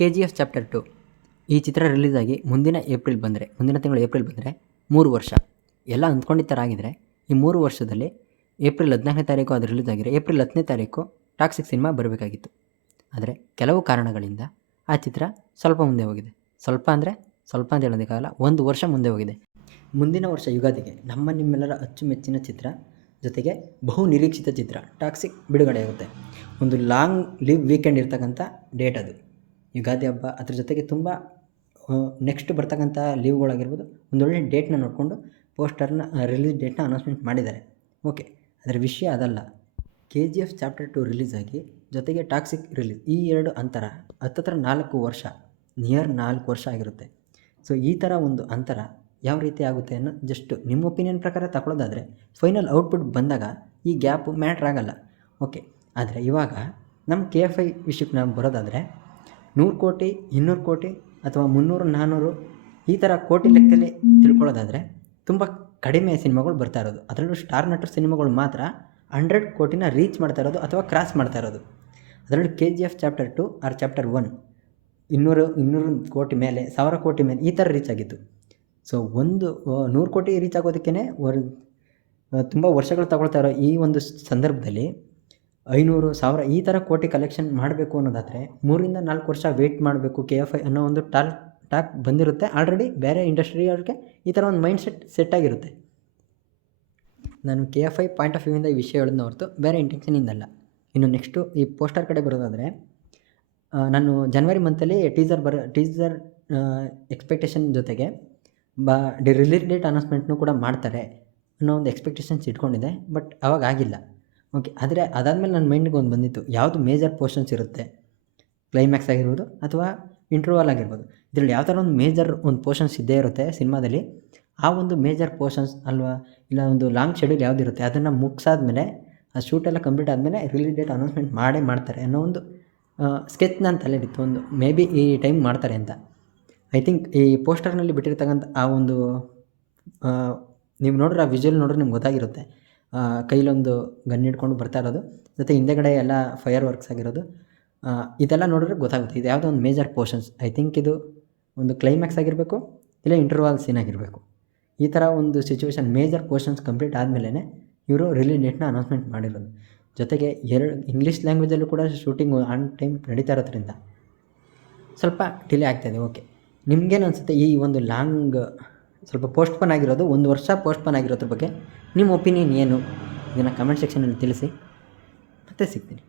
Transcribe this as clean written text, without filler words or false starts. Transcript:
KGF chapter 2 ಈ ಚಿತ್ರ release ಆಗಿ ಮುಂದಿನ ತಿಂಗಳು ಏಪ್ರಿಲ್ ಬಂದರೆ 3 ವರ್ಷ ಎಲ್ಲ ಅಂದ್ಕೊಂಡಿದ್ದ ಥರ ಆಗಿದ್ರೆ ಈ 3 ವರ್ಷದಲ್ಲಿ ಏಪ್ರಿಲ್ 14ನೇ ತಾರೀಕು ಅದು ರಿಲೀಸ್ ಆಗಿದೆ. ಏಪ್ರಿಲ್ 10ನೇ ತಾರೀಕು ಟಾಕ್ಸಿಕ್ ಸಿನಿಮಾ ಬರಬೇಕಾಗಿತ್ತು. ಆದರೆ ಕೆಲವು ಕಾರಣಗಳಿಂದ ಆ ಚಿತ್ರ ಸ್ವಲ್ಪ ಮುಂದೆ ಹೋಗಿದೆ. ಸ್ವಲ್ಪ ಅಂತ ಹೇಳೋದಕ್ಕಾಗಲ್ಲ, 1 ವರ್ಷ ಮುಂದೆ ಹೋಗಿದೆ. ಮುಂದಿನ ವರ್ಷ ಯುಗಾದಿಗೆ ನಮ್ಮ ನಿಮ್ಮೆಲ್ಲರ ಅಚ್ಚುಮೆಚ್ಚಿನ ಚಿತ್ರ ಜೊತೆಗೆ ಬಹು ನಿರೀಕ್ಷಿತ ಚಿತ್ರ ಟಾಕ್ಸಿಕ್ ಬಿಡುಗಡೆಯಾಗುತ್ತೆ. ಒಂದು ಲಾಂಗ್ ಲೀವ್ ವೀಕೆಂಡ್ ಇರ್ತಕ್ಕಂಥ ಡೇಟ್ ಅದು ಯುಗಾದಿ ಹಬ್ಬ. ಅದ್ರ ಜೊತೆಗೆ ತುಂಬ ನೆಕ್ಸ್ಟ್ ಬರ್ತಕ್ಕಂಥ ಲೀವ್ಗಳಾಗಿರ್ಬೋದು, ಒಂದೊಳ್ಳೆ ಡೇಟ್ನ ನೋಡಿಕೊಂಡು ಪೋಸ್ಟರ್ನ ರಿಲೀಸ್ ಡೇಟ್ನ ಅನೌನ್ಸ್ಮೆಂಟ್ ಮಾಡಿದ್ದಾರೆ. ಓಕೆ, ಅದರ ವಿಷಯ ಅದಲ್ಲ. KGF ಚಾಪ್ಟರ್ 2 ರಿಲೀಸ್ ಆಗಿ ಜೊತೆಗೆ ಟಾಕ್ಸಿಕ್ ರಿಲೀಸ್, ಈ ಎರಡು ಅಂತರ ಹತ್ತತ್ರ 4 ವರ್ಷ, ನಿಯರ್ 4 ವರ್ಷ ಆಗಿರುತ್ತೆ. ಸೊ ಈ ಥರ ಒಂದು ಅಂತರ ಯಾವ ರೀತಿ ಆಗುತ್ತೆ ಅನ್ನೋ ಜಸ್ಟ್ ನಿಮ್ಮ ಒಪಿನಿಯನ್ ಪ್ರಕಾರ ತಗೊಳ್ಳೋದಾದರೆ ಫೈನಲ್ ಔಟ್ಪುಟ್ ಬಂದಾಗ ಈ ಗ್ಯಾಪು ಮ್ಯಾಟ್ರ್ ಆಗಲ್ಲ. ಓಕೆ, ಆದರೆ ಇವಾಗ ನಮ್ಮ KFI ವಿಷಯಕ್ಕೆ ನಾವು ಬರೋದಾದರೆ 100 ಕೋಟಿ 200 ಕೋಟಿ ಅಥವಾ 300 400 ಈ ಥರ ಕೋಟಿ ಲೆಕ್ಕದಲ್ಲಿ ತಿಳ್ಕೊಳ್ಳೋದಾದರೆ ತುಂಬ ಕಡಿಮೆ ಸಿನಿಮಾಗಳು ಬರ್ತಾ ಇರೋದು. ಅದರಲ್ಲೂ ಸ್ಟಾರ್ ನಟರ್ ಸಿನಿಮಾಗಳು ಮಾತ್ರ 100 ಕೋಟಿನ ರೀಚ್ ಮಾಡ್ತಾ ಇರೋದು ಅಥವಾ ಕ್ರಾಸ್ ಮಾಡ್ತಾ ಇರೋದು. ಅದರಲ್ಲೂ KGF ಚಾಪ್ಟರ್ 2 ಆರ್ ಚಾಪ್ಟರ್ 1 200 ಕೋಟಿ ಮೇಲೆ, 1000 ಕೋಟಿ ಮೇಲೆ ಈ ಥರ ರೀಚ್ ಆಗಿತ್ತು. ಸೊ 100 ಕೋಟಿ ರೀಚ್ ಆಗೋದಕ್ಕೇ ತುಂಬ ವರ್ಷಗಳು ತಗೊಳ್ತಾ ಇರೋ ಈ ಒಂದು ಸಂದರ್ಭದಲ್ಲಿ 500 1000 ಈ ಥರ ಕೋಟಿ ಕಲೆಕ್ಷನ್ ಮಾಡಬೇಕು ಅನ್ನೋದಾದರೆ 3ರಿಂದ 4 ವರ್ಷ ವೆಯ್ಟ್ ಮಾಡಬೇಕು KFI ಅನ್ನೋ ಒಂದು ಟಾಕ್ ಬಂದಿರುತ್ತೆ. ಆಲ್ರೆಡಿ ಬೇರೆ ಇಂಡಸ್ಟ್ರಿಯವ್ರಿಗೆ ಈ ಥರ ಒಂದು ಮೈಂಡ್ ಸೆಟ್ ಆಗಿರುತ್ತೆ. ನಾನು KFI ಪಾಯಿಂಟ್ ಆಫ್ ವ್ಯೂವಿಂದ ಈ ವಿಷಯ ಹೇಳೋದನ್ನ ಹೊರತು ಬೇರೆ ಇಂಟೆನ್ಷನಿಂದಲ್ಲ. ಇನ್ನು ನೆಕ್ಸ್ಟು ಈ ಪೋಸ್ಟರ್ ಕಡೆ ಬರೋದಾದರೆ, ನಾನು ಜನವರಿ ಮಂತಲ್ಲಿ ಟೀಸರ್ ಎಕ್ಸ್ಪೆಕ್ಟೇಷನ್ ಜೊತೆಗೆ ರಿಲೀಸ್ ಡೇಟ್ ಅನೌನ್ಸ್ಮೆಂಟ್ನೂ ಕೂಡ ಮಾಡ್ತಾರೆ ಅನ್ನೋ ಒಂದು ಎಕ್ಸ್ಪೆಕ್ಟೇಷನ್ಸ್ ಇಟ್ಕೊಂಡಿದ್ದೆ. ಬಟ್ ಅವಾಗ ಆಗಿಲ್ಲ. ಓಕೆ, ಆದರೆ ಅದಾದಮೇಲೆ ನನ್ನ ಮೈಂಡಿಗೆ ಒಂದು ಬಂದಿತ್ತು, ಯಾವುದು ಮೇಜರ್ ಪೋರ್ಷನ್ಸ್ ಇರುತ್ತೆ, ಕ್ಲೈಮ್ಯಾಕ್ಸ್ ಆಗಿರ್ಬೋದು ಅಥವಾ ಇಂಟರ್ವಲ್ ಆಗಿರ್ಬೋದು, ಇದರಲ್ಲಿ ಯಾವ ಥರ ಒಂದು ಮೇಜರ್ ಒಂದು ಪೋರ್ಷನ್ಸ್ ಇದ್ದೇ ಇರುತ್ತೆ ಸಿನಿಮಾದಲ್ಲಿ. ಆ ಒಂದು ಮೇಜರ್ ಪೋರ್ಷನ್ಸ್ ಅಲ್ವಾ, ಇಲ್ಲ ಒಂದು ಲಾಂಗ್ ಶೆಡ್ಯೂಲ್ ಯಾವುದಿರುತ್ತೆ ಅದನ್ನು ಮುಗಿಸಾದ್ಮೇಲೆ, ಆ ಶೂಟೆಲ್ಲ ಕಂಪ್ಲೀಟ್ ಆದಮೇಲೆ ರಿಲೀಸ್ ಡೇಟ್ ಅನೌನ್ಸ್ಮೆಂಟ್ ಮಾಡ್ತಾರೆ ಅನ್ನೋ ಒಂದು ಸ್ಕೆಚ್ ನನ್ನ ತಲೆಯಲ್ಲಿತ್ತು. ಒಂದು ಮೇ ಬಿ ಈ ಟೈಮ್ ಮಾಡ್ತಾರೆ ಅಂತ. ಐ ಥಿಂಕ್ ಈ ಪೋಸ್ಟರ್ನಲ್ಲಿ ಬಿಟ್ಟಿರ್ತಕ್ಕಂಥ ಆ ಒಂದು ನೀವು ನೋಡ್ರೆ, ಆ ವಿಜುವಲ್ ನೋಡ್ರೆ ನಿಮ್ಗೆ ಗೊತ್ತಾಗಿರುತ್ತೆ. ಕೈಲೊಂದು ಗನ್ ಹಿಡ್ಕೊಂಡು ಬರ್ತಾ ಇರೋದು, ಮತ್ತು ಹಿಂದೆಗಡೆ ಎಲ್ಲ ಫೈರ್ ವರ್ಕ್ಸ್ ಆಗಿರೋದು, ಇದೆಲ್ಲ ನೋಡಿದ್ರೆ ಗೊತ್ತಾಗುತ್ತೆ ಇದು ಯಾವುದೋ ಒಂದು ಮೇಜರ್ ಪೋರ್ಷನ್ಸ್. ಐ ಥಿಂಕ್ ಇದು ಒಂದು ಕ್ಲೈಮ್ಯಾಕ್ಸ್ ಆಗಿರಬೇಕು, ಇಲ್ಲ ಇಂಟರ್ವಾಲ್ ಸೀನ್ ಆಗಿರಬೇಕು. ಈ ಥರ ಒಂದು ಸಿಚುವೇಶನ್ ಮೇಜರ್ ಪೋರ್ಷನ್ಸ್ ಕಂಪ್ಲೀಟ್ ಆದಮೇಲೆ ಇವರು ರಿಲೀಸ್ ಡೇಟ್ನ ಅನೌನ್ಸ್ಮೆಂಟ್ ಮಾಡಿರೋದು. ಜೊತೆಗೆ ಇಂಗ್ಲೀಷ್ ಲ್ಯಾಂಗ್ವೇಜಲ್ಲೂ ಕೂಡ ಶೂಟಿಂಗ್ ಆನ್ ಟೈಮ್ ನಡೀತಾ ಇರೋದ್ರಿಂದ ಸ್ವಲ್ಪ ಡಿಲೇ ಆಗ್ತಾಯಿದೆ. ಓಕೆ, ನಿಮಗೇನು ಅನಿಸುತ್ತೆ ಈ ಒಂದು ಲಾಂಗ್ ಸ್ವಲ್ಪ ಪೋಸ್ಟ್ಪೋನ್ ಆಗಿರೋದು, 1 ವರ್ಷ ಪೋಸ್ಟ್ಪೋನ್ ಆಗಿರೋದ್ರ ಬಗ್ಗೆ ನಿಮ್ಮ ಒಪಿನಿಯನ್ ಏನು? ಇದನ್ನು ಕಮೆಂಟ್ ಸೆಕ್ಷನಲ್ಲಿ ತಿಳಿಸಿ. ಮತ್ತೆ ಸಿಗ್ತೀನಿ.